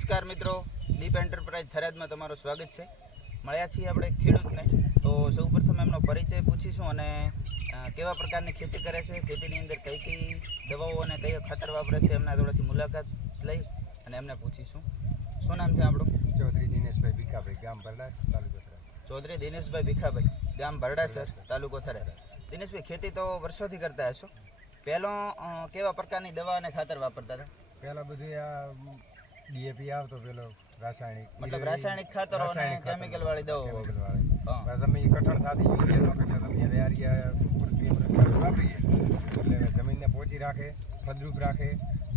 નમસ્કાર મિત્રો. દીપ એન્ટરપ્રાઇઝ થરાદમાં તમારું સ્વાગત છે. મળ્યા છીએ આપણે ખેડૂતને. તો સૌપ્રથમ એમનો પરિચય પૂછીશું અને કેવા પ્રકારની ખેતી કરે છે ખેતીની અંદર કઈ કઈ દવાઓ અને કયા ખાતર વાપરે છે એમના જોડેથી મુલાકાત લઈ અને એમને પૂછીશું. શું નામ છે આપણું? ચૌધરી દિનેશભાઈ ભીખાભાઈ ગામ બરડાસ તાલુકો થરાદ. ચૌધરી દિનેશભાઈ ભીખાભાઈ ગામ ભરડાસર તાલુકો થરાદ. દિનેશભાઈ ખેતી તો વર્ષોથી કરતા હશો. પહેલો કેવા પ્રકારની દવા અને ખાતર વાપરતા હતા? પહેલાં બધું આ ડીએપી આવતો પેલો રાસાયણિક મતલબ રાસાયણિક ખાતરો અને ખાતર. વાળી દવાઓ. કેમિકલ વાળી. ઈ કઠણ થતી યુરિયા નો એટલે તમે વાપરીએ જમીનને પહોંચી રાખે ફળદ્રુપ રાખે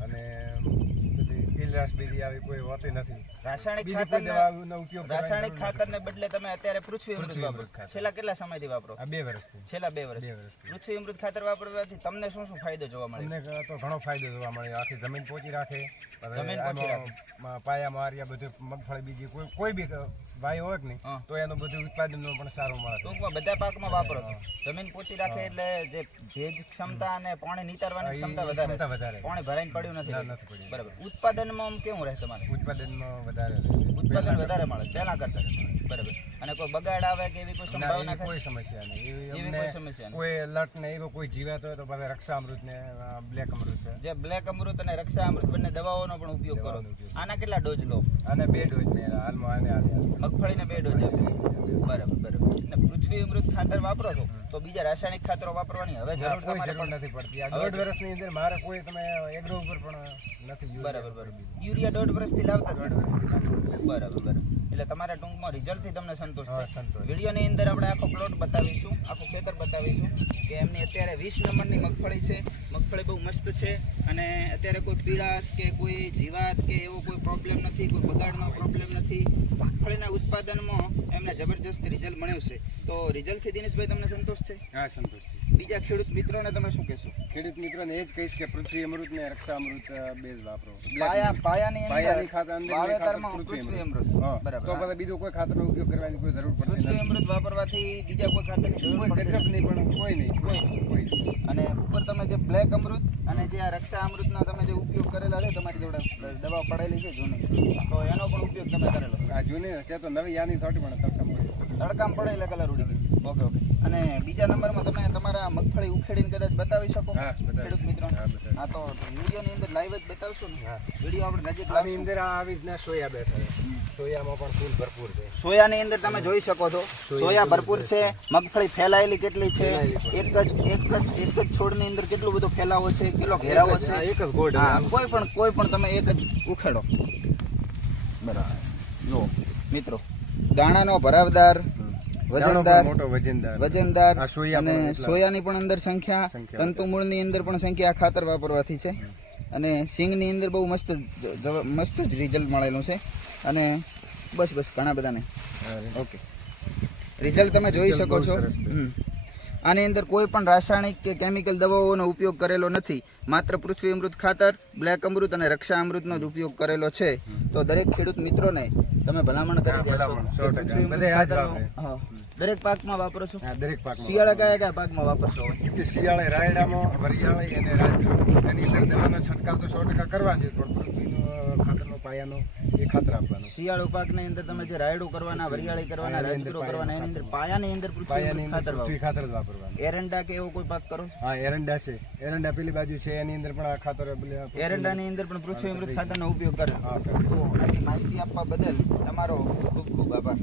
અને બધી ફીલરાશ બીજી આવી કોઈ હોતી નથી. રાસાયણિક ખાતરને ઉપયોગ રાસાયણિક ખાતરને બદલે તમે અત્યારે પૃથ્વી અમૃત વાપરો. છેલ્લા કેટલા સમયથી વાપરો? આ બે વર્ષથી. છેલ્લા બે વર્ષ પૃથ્વી અમૃત ખાતર વાપરવાથી તમને શું શું ફાયદો જોવા મળે? અમને તો ઘણો ફાયદો જોવા મળે. આખી જમીન પોચી રાખે. જમીન પાયા માર્યા બધું મગફળી બીજી કોઈ કોઈ બી ભાઈ હોય કે નહીં તો એનું બધું ઉત્પાદનનું પણ સારો મળે ટૂંકમાં બધા પાકમાં વાપરો જમીન પોચી રાખે એટલે જે ભેજ ક્ષમતા અને પાણી નીતરવાની ક્ષમતા વધારે વધારે પાણી ભરાઈને પડ્યું નથી. નથી પડ્યું. બરાબર. ઉત્પાદનમાં કેવું રહે તમારે? ઉત્પાદનમાં વધારે ઉત્પાદન વધારે મળે પહેલા કરતા બરાબર. અને કોઈ બગાડ આવે કે એવી કોઈ સંભાવના કોઈ સમસ્યા નહીં. એવી કોઈ સમસ્યા કોઈ લટ ને એવો કોઈ જીવાત હોય તો પાસે રક્ષા અમૃત ને બ્લેક અમૃત. છે જે બ્લેક અમૃત અને રક્ષા અમૃત બંને દવાઓનો પણ ઉપયોગ કરો. આના કેટલા ડોઝ લો? અને બે ડોઝ ને હાલમાં આને આને. મગફળીને બે ડોઝ બરાબર બરાબર. અને પૃથ્વી અમૃત ખાતર વાપરો છો તો બીજા રાસાયણિક ખાતરો વાપરવાની હવે જરૂર તમારે પણ- નથી પડતી. આ દોઢ વર્ષની અંદર મારે કોઈ તમે એગ્રો ઉપર પણ નથી બરાબર બરાબર. યુરિયા દોઢ વર્ષથી લાવતા દોઢ વર્ષથી બરાબર બરાબર. એટલે તમારા ટૂંકમાં રિઝલ્ટથી તમને સંતોષ છે સંતોષ. વિડીયોની અંદર આપણે આખો પ્લોટ બતાવીશું આખું ખેતર બતાવીશું કે એમની અત્યારે વીસ નંબરની મગફળી છે. મગફળી બહુ મસ્ત છે અને અત્યારે કોઈ પીળાશ કે કોઈ જીવાત કે એવો કોઈ પ્રોબ્લેમ નથી કોઈ બગાડનો પ્રોબ્લેમ નથી. મગફળીના ઉત્પાદનમાં એમને જબરજસ્ત રિઝલ્ટ મળ્યું છે. તો રિઝલ્ટથી દિનેશભાઈ તમને સંતોષ છે? હા સંતોષ બીજા ખેડૂત મિત્રોને તમે શું કહેશો? ખેડૂત મિત્રોને એ જ કહીશ કે પૃથ્વી અમૃત ને રક્ષા અમૃત બેઝ વાપરો. પાયા પાયાની પાયાની ખાતર અંદર વાવેતરમાં પૃથ્વી અમૃત. બરાબર તો પછી બીજો કોઈ ખાતરનો ઉપયોગ કરવાની કોઈ જરૂર પડતી પૃથ્વી અમૃત વાપરવાથી બીજા કોઈ ખાતરની જરૂર પડતી નહીં પણ કોઈ નહીં. કોઈ કોઈ અને ઉપર તમે જે બ્લેક અમૃત અને જે આ રક્ષા અમૃતના તમે જે ઉપયોગ કરેલા છે તમારી જોડે દવા પડેલી છે જૂની. તો એનો પણ ઉપયોગ તમે કરેલો આ જૂની તે તો નવી યાની થોડી પણ પડી. તડકામાં પડે એટલે કલર ઉડી ગયો. ઓકે ઓકે અને બીજા નંબરમાં તમે તમારા મગફળી ઉખેડીને કદાચ બતાવી શકો? ખેડૂત મિત્રો. હા, તો વિડીયોની અંદર લાઈવ જ બતાવશો ને? વીડિયો આપણે નજીક આની અંદર આ આવી રીતના સોયા બેઠા છે. સોયામાં પણ ફૂલ ભરપૂર છે. સોયાની અંદર તમે જોઈ શકો છો. સોયા ભરપૂર છે. મગફળી ફેલાયેલી કેટલી છે? એક જ એક જ એક જ છોડની અંદર કેટલું બધું ફેલાવો છે? કેટલો ઘેરાવો છે? એક જ ગોળ કોઈ પણ કોઈ પણ તમે એક જ ઉખેડો. બરાબર. જો મિત્રો દાણાનો ભરાવદાર વજનદાર વજનદાર. અને સોયાની પણ અંદર સંખ્યા તંતુમૂળની અંદર પણ સંખ્યા ખાતર વાપરવાથી છે. અને સિંગની અંદર બહુ મસ્ત મસ્ત જ રિઝલ્ટ મળેલું છે. અને બસ બસ ઘણા બધાને. ઓકે રિઝલ્ટ તમે જોઈ શકો છો. આની અંદર કોઈ પણ રાસાયણિક કે કેમિકલ દવાઓનો ઉપયોગ કરેલો નથી. માત્ર પૃથ્વી અમૃત ખાતર બ્લેક અમૃત અને રક્ષા અમૃતનો જ ઉપયોગ કરેલો છે. તો દરેક ખેડૂત મિત્રોને તમે ભલામણ કરી દેશો. દરેક પાકમાં વાપરો છો? દરેક પાક શિયાળા કયા કયા પાકમાં વાપરશો? શિયાળે રાયડામાં વરિયાળે અને રાજગીર એની અંદર દવાનો છંટકાવ તો સો ટકા કરવા જ પણ પૃથ્વીનો ખાતરનો પાયાનો એ ખાતર આપવાનો. શિયાળો પાકની અંદર તમે જે રાયડું કરવાના વરિયાળી કરવાના રાજગીરો કરવાના એની અંદર પાયાની અંદર પૃથ્વી ખાતર ખાતર જ વાપરવાનું. એરંડા કે એવો કોઈ પાક કરો હા એરંડા છે. એરંડા પેલી બાજુ છે. એની અંદર પણ આ ખાતર એરંડાની અંદર પણ પૃથ્વી અમૃત ખાતરનો ઉપયોગ કરે. કરે. તો આટલી માહિતી આપવા બદલ તમારો ખૂબ ખૂબ આભાર.